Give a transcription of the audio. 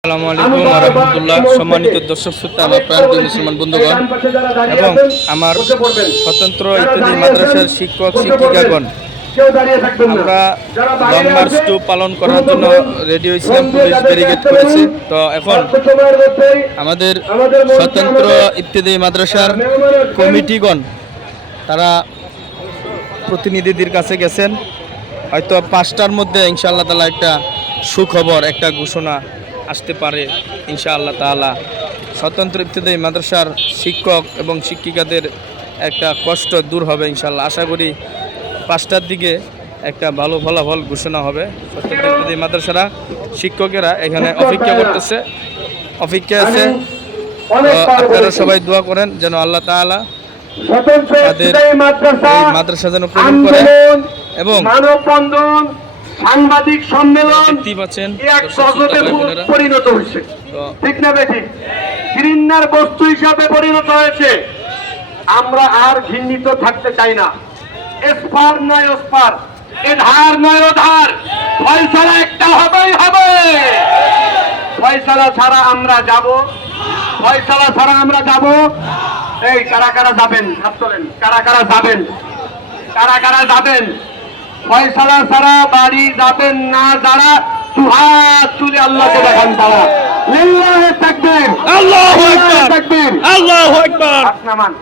আসসালামু আলাইকুম রহমতুল্লাহ সম্মানিত দর্শক শ্রোতা আমার প্রান্তীয় মুসলমান বন্ধুগণ। এবং আমার স্বতন্ত্র ইত্যাদি মাদ্রাসার শিক্ষক শিক্ষিকাগণ আমরা লং মার্চ টু পালন করার জন্য রেডি হয়েছিলাম পুলিশ ব্যারিকেড করেছে। তো এখন আমাদের স্বতন্ত্র ইত্যাদি মাদ্রাসার কমিটিগণ তারা প্রতিনিধিদের কাছে গেছেন। হয়তো পাঁচটার মধ্যে ইনশাআল্লাহ তালা একটা সুখবর একটা ঘোষণা আসতে পারে ইনশাআল্লাহ তাআলা। স্বতন্ত্র ইত্যাদি মাদ্রাসার শিক্ষক এবং শিক্ষিকাদের একটা কষ্ট দূর হবে ইনশাআল্লাহ। আশা করি পাঁচটার দিকে একটা ভালো ফলাফল ঘোষণা হবে। স্বতন্ত্র ইত্যাদি মাদ্রাসারা শিক্ষকেরা এখানে অপেক্ষা করতেছে। অপেক্ষা আছে। আপনারা সবাই দোয়া করেন যেন আল্লাহ তাআলা স্বতন্ত্র তাদের মাদ্রাসা যেন কবুল করে এবং মানববন্ধন সাংবাদিক সম্মেলন। পরিণত হয়েছে। ঠিক না বেঠিক ঘৃণার বস্তু হিসাবে পরিণত হয়েছে। আমরা আর ঘৃণিত থাকতে চাই না। এসপার নয় ওসপার ধার নয় ও ধার ফয়সালা একটা হবেই হবে। ফয়সালা ছাড়া আমরা যাব। ফয়সালা ছাড়া আমরা যাব। এই কারা কারা যাবেন? হাত তোলেন। কারা কারা যাবেন? কারা কারা যাবেন? ফয়সালা সারা বাড়ি যাবেন না যারা সুহাত তুলে আল্লাহকে দেখান তারা। লিল্লাহে তাকবীর আল্লাহু আকবার। তাকবীর আল্লাহু আকবার। হাত নামান।